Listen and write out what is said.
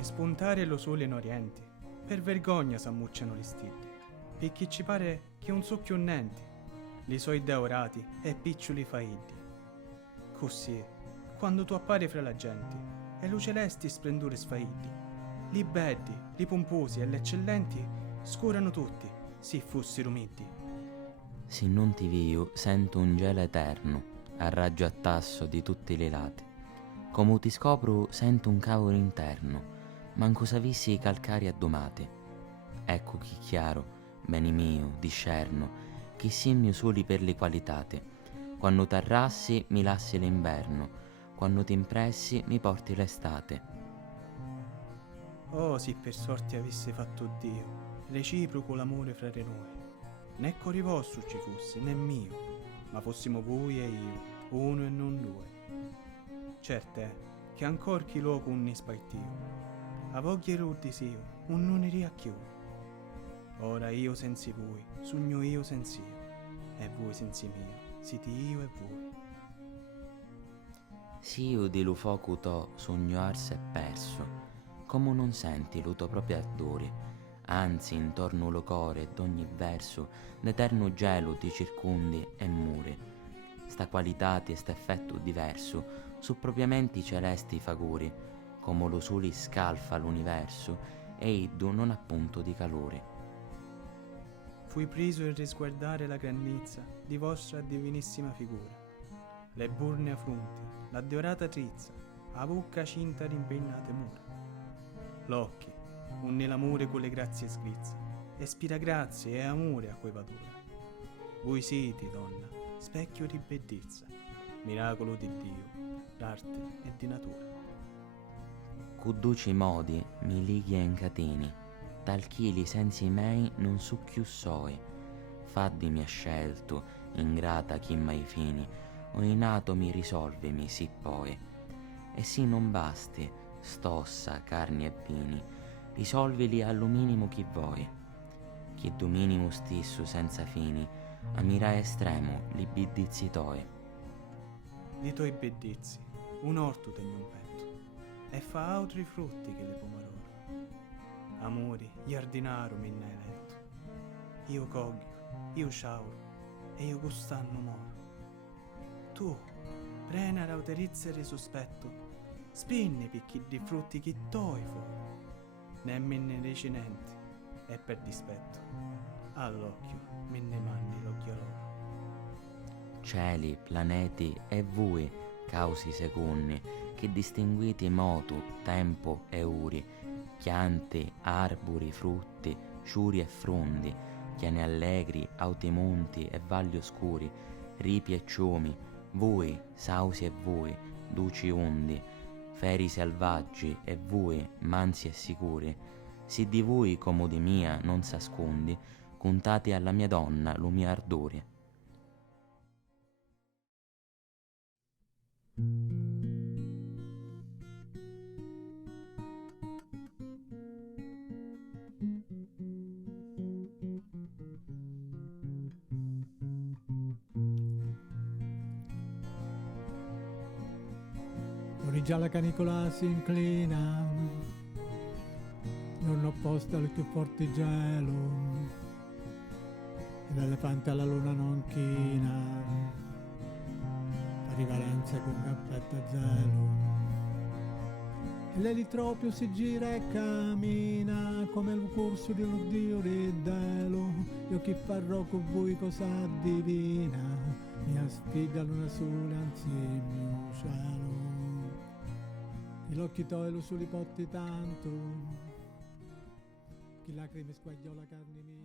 giorni spuntare lo sole in oriente, per vergogna s'ammucciano li stilli, perché ci pare che un succhio nenti, li suoi daurati e piccioli faiddi. Così, quando tu appari fra la gente, e lu celesti splendore sfaiddi, li belli, li pomposi e le eccellenti scurano tutti, si fossero miti. Se non ti vio, sento un gelo eterno, a raggio a tasso di tutti i lati. Come ti scopro, sento un cavolo interno, manco s'avissi i calcari addomati. Ecco chi chiaro, beni mio, discerno, chi simmio soli per le qualitate. Quando t'arrassi, mi lassi l'inverno, quando t'impressi, mi porti l'estate. Oh, se per sorte avesse fatto Dio, reciproco l'amore fra le noi, né cori vostro ci fosse, né mio, ma fossimo voi e io, uno e non due. Certo è che ancor chi loco un ne spaitio, a voglia il desio, un non iria più. Ora io senza voi, sogno io senza io, e voi senza mio, siete io e voi. S'io di lu foco t'ho sognoarse perso, come non senti lo tuo proprio ardore, anzi intorno lo core d'ogni verso d'eterno gelo ti circondi e mure. Sta qualitati e sta effetto diverso su propriamente i celesti fagori, come lo soli scalfa l'universo e iddo non ha punto di calore. Fui preso il risguardare la grandezza di vostra divinissima figura, le burne a fronte, la dorata trizza, a bocca cinta rimpennate mura. L'occhi, un nell'amore con le grazie sgrizze, e spira grazie e amore a quei padura. Voi siete, donna, specchio di bellezza, miracolo di Dio, d'arte e di natura. Cu duci modi mi lighi e incateni, tal chi li sensi mei non su chiù soi. Faddi mi ha scelto, ingrata chi mai fini, o in ato mi risolvimi sì poi. E sì non basti, stossa, carni e vini, risolvili allo minimo chi vuoi. Chi du minimo stisso senza fini, amirai estremo li biddizi toi. Di tuoi bellezzi, un orto tegno un petto, e fa altri frutti che le pomarore. Amori, giardinaro mi ne eletto. Io coglio, io sciauro, e io gustanno moro. Tu, prena l'auterizza e il sospetto, spinni picchi di frutti chi toi fuori, nemmeno recinenti, e per dispetto, all'occhio me ne manni l'occhioloro. Cieli, planeti e voi, causi secondi, che distinguite motu, tempo e uri, chiante, arbori, frutti, ciuri e frondi, chiane allegri, auti monti e valli oscuri, ripi e ciumi, voi, sausi e voi, duci ondi, feri selvaggi e voi, mansi e sicuri, si di voi comodi mia non s'ascondi, contati alla mia donna lo mio ardore. Già la canicola si inclina, non opposta al più forte gelo, e l'elefante alla luna non china, fa riverenze con cappetta a zelo. E l'elitropio si gira e cammina come il corso dello dio ridelo. Io chi farò con voi cosa divina, mi asfida l'una sola anzi il mio cielo. I locchi toi lo soli potti tanto, chi lacrime squagliò la carne mia.